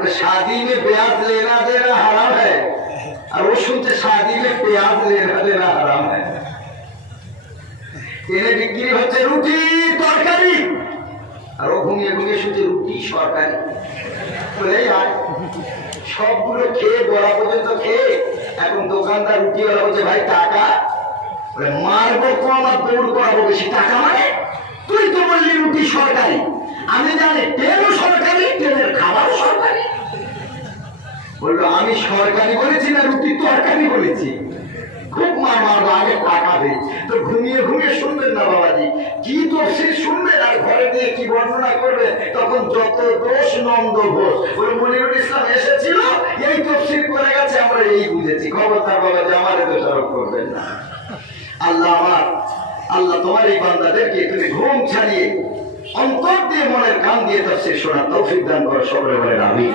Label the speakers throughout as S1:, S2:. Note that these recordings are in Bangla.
S1: बोले शादी में प्याज लेना देना हराम है और वो सुनते शादी में प्याज लेना देना हराम है এনে বিক্রি হচ্ছে রুটি তরকারি আর ও ঘুমিয়ে ঘুমিয়ে শুনছে রুটি সরকারি বলে এই আয় সবগুলো খেয়ে বলা পর্যন্ত খেয়ে এখন দোকানদার রুটি বেলা বলছে ভাই টাকা বলে মারবো কম আর দৌড় করাবো বেশি টাকা মানে তুই তো বললি রুটি সরকারি আমি জানি ট্রেনও সরকারি ট্রেনের খাবারও সরকারি বলল, আমি সরকারি বলেছি না, রুটি তরকারি বলেছি। খুব মার মারবো আগে টাকা দে। তো ঘুমিয়ে ঘুমিয়ে শুনবেন না বাবাজি। কি তফসিল শুনবেন আর ঘরে দিয়ে কি বর্ণনা করবে? তখন যত দোষ নন্দ ঘোষ। ওই মনিরুল ইসলাম এসেছিল, এই তফসিল করে গেছে, আমরা এই বুঝেছি। খবরদার বাবাজি আমার দোষারোপ করবেন না। আল্লাহ আমার, আল্লাহ তোমার এই বান্দাদেরকে তুমি ঘুম ছাড়িয়ে অন্তর দিয়ে মনের কান দিয়ে তফসিল শোনার তৌফিক দান করো সবরে বলেন আমি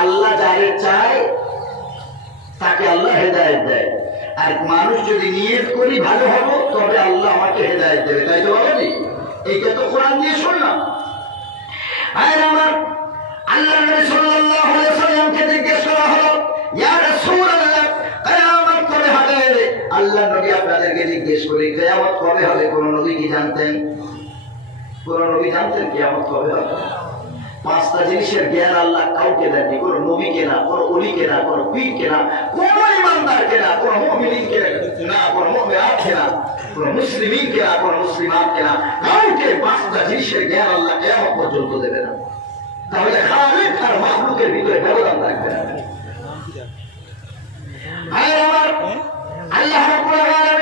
S1: আল্লাহ যারে চায়, তাকে আল্লাহ হেদায়ত দেয়। আর মানুষ যদি নিয়ত করি ভালো হব, তবে আল্লাহ আমাকে হেদায়ত দেবে। তাই তো বাবাজি এইটা তো কোরআন দিয়ে শুনলাম আর আমার আল্লাহ নবী সাল্লাল্লাহু আলাইহি জিজ্ঞেস করা হলো, ইয়া রাসূলুল্লাহ, কিয়ামত কবে হবে? আল্লাহ নবী আপনাদেরকে জিজ্ঞেস করি, কিয়ামত কবে হবে? কোন নবী কি জানতেন? কোন নবী জানতেন কিয়ামত কবে হবে? পাঁচটা জিনিসের জ্ঞান আল্লাহ কাউকে দেননি। কোন নবীকে না, কোন অলিকে না, কোন পীরকে না, কোন ইমানদারকে না, কোন মুমিনকে না, কোন মুমিনাতকে না, কোন মুসলিমিনকে না, কোন মুসলিমাতকে না, কাউকে পাঁচটা জিনিসের জ্ঞান আল্লাহ কিয়ামত পর্যন্ত দেবে না। তাহলে খালিক আর মাহলুকের ভিতরে ব্যবধান থাকবে না। আমার, আল্লাহ রাব্বুল আলামিন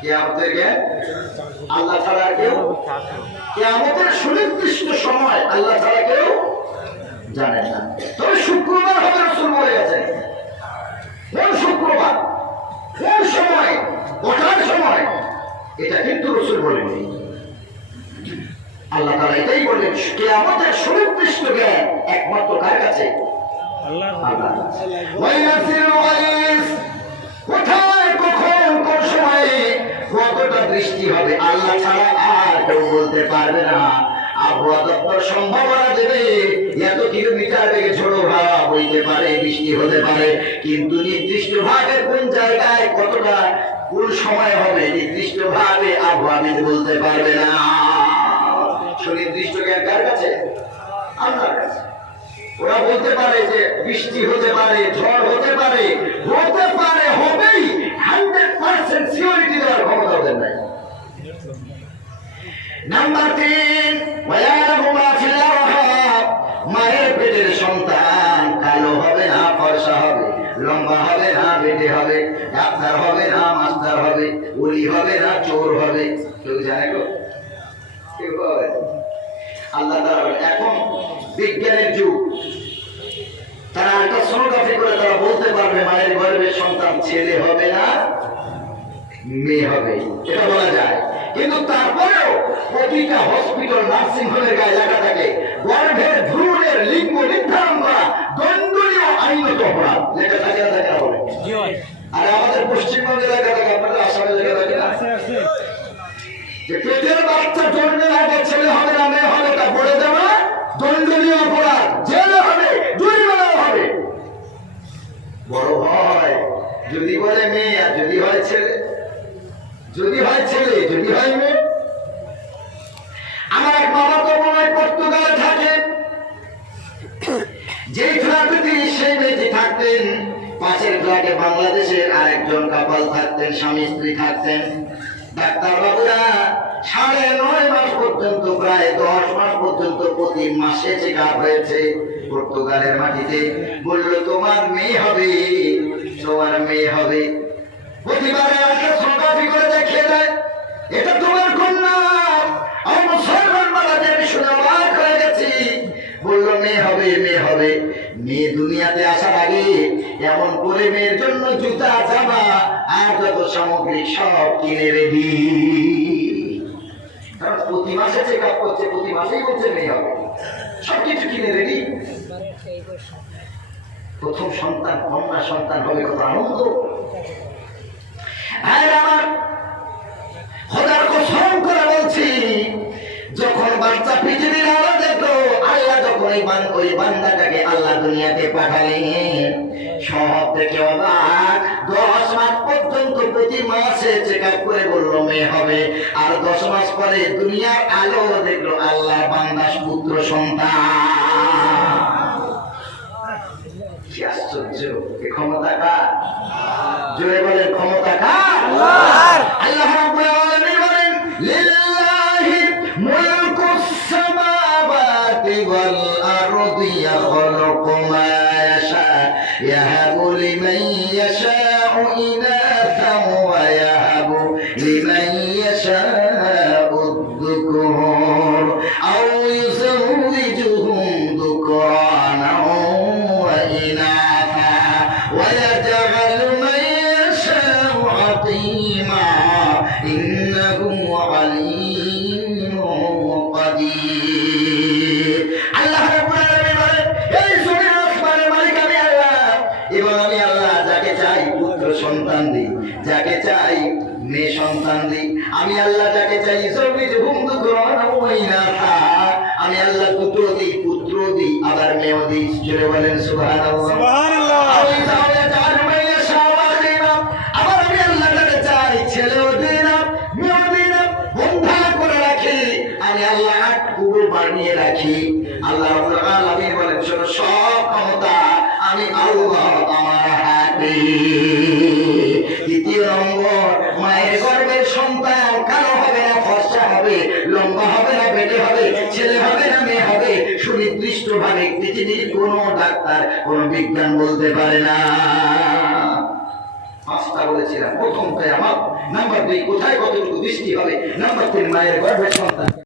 S1: কিয়ামতের জ্ঞান আল্লাহ ছাড়া কেউ কিয়ামতের সুনির্দিষ্ট সময় আল্লাহ ছাড়া কেউ জানেন না। তবে শুক্রবার হবে রসুল বলে গেছেন কোন শুক্রবার কোন সময় এটা কিন্তু রসুল বলেননি। আল্লাহ তারা এটাই বলেন সুনির্দিষ্ট জ্ঞান একমাত্র কার কাছে?
S2: আল্লাহ।
S1: কোথায়? বৃষ্টি হবে, আল্লাহ ছাড়া আর কেউ বলতে পারবে না। আবহাওয়া হতে পারে। হবে বলতে পারবে না। সুনির্দিষ্ট জ্ঞান কার কাছে? ওরা বলতে পারে যে বৃষ্টি হতে পারে, ঝড় হতে পারে হতে পারে হবেই আরহাম মায়ের পেটের সন্তান কালো হবে, না ফর্সা হবে, লম্বা হবে, না বেটে হবে, ডাক্তার হবে, না মাস্টার হবে, উলি হবে, না চোর হবে। কেউ জানে গো? আল্লাহ তাআলা এখন বিজ্ঞানের যুগ। তারা আল্ট্রাসোনোগ্রাফি করে, তারা বলতে পারবে মায়ের গর্ভের সন্তান ছেলে হবে না। মেয়ে হবে। এটা বলা যায়। কিন্তু তারপরেও প্রতিটা হসপিটাল নার্সিং হোমের গায়ে লেখা থাকে। গর্ভের ভ্রূণের লিঙ্গ নির্ধারণ করা দণ্ডনীয় আইনত অপরাধ। লেখা থাকে না থাকে। বলে আর আমাদের পশ্চিমবঙ্গে লেখা থাকে আপনাদের আসামে লেখা থাকে না? যে পেটের বাচ্চা জন্মের আগে ছেলে হবে না মেয়ে হবে তা বলে দেওয়া দণ্ডনীয় অপরাধ। জেলে হবে জরিমানাও হবে। বড় হয়। যদি বলে মেয়ে আর যদি হয় ছেলে যদি হয় ছেলে, যদি হয় মেয়ে। আমার এক বাবা তো মনে হয় পর্তুগালে থাকে। যেই ফ্ল্যাটে সেই মেয়েটি থাকতেন। পাশের ফ্ল্যাটে বাংলাদেশের আরেকজন কাপাল থাকতেন, স্বামী স্ত্রী থাকতেন। ডাক্তার বাবুরা সাড়ে নয় মাস পর্যন্ত, প্রায় দশ মাস পর্যন্ত প্রতি মাসে চেক হয়েছে পর্তুগালের মাটিতে। বলল, তোমার মেয়ে হবে। তোমার মেয়ে হবে। হবে মেয়ে হবে। মেয়ে দুনিয়াতে আসার আগে এমন করে মেয়ের জন্য জুতা, জামা, আর যত সামগ্রী সব কিনে রেডি। প্রতি মাসে চেক আপ করছে, প্রতি মাসেই বলছে মেয়ে হবে। সবকিছু কিনে রেডি। প্রথম সন্তান, কন্যা সন্তান হবে কত আনন্দ। আর আমার খোদার করে বলছি, যখন বাচ্চা পৃথিবীর ওই বান ওই বান্দাটাকে আল্লাহ দুনিয়াতে পাঠালেন। সব থেকে অবাক। দশ মাস পর্যন্ত প্রতি মাসে চেক আপ করে বলল মেয়ে হবে। আর দশ মাস পরে দুনিয়ার আলো দেখল আল্লাহ বান্দাস পুত্র সন্তান। কি আশ্চর্য! ক্ষমতা কার? জোরে বলেন ক্ষমতা কার? আল্লাহ يخلق ما يشاء يهب لمن يشاء إناثا ويهب পুত্র দিই পুত্র দিই আবার মেয়েও দিই জোরে বলেন সুবহানাল্লাহ।
S2: সুবহানাল্লাহ।
S1: আমি তাহলে চার মেয়ে সবার দিলাম। আবার আমি আল্লাহ চাই ছেলেও দিলাম মেয়েও দিলাম বন্ধা করে রাখি। আমি আল্লাহ আট কুবুর বানিয়ে রাখি। আল্লাহ রাব্বুল বলেন শোনো সব ক্ষমতা আমি আল্লাহ আমার হাতে। দ্বিতীয় নম্বর মায়ের গর্ভের সন্তান কালো হবে না ফর্সা হবে লম্বা হবে না বেটে হবে ছেলে পৃথিবীর কোন ডাক্তার, কোন বিজ্ঞান বলতে পারে না। বলেছিলাম প্রথম আমার, নাম্বার দুই, কোথায় কতটুকু বৃষ্টি হবে? নাম্বার তিন, মায়ের গর্ভের সন্তান।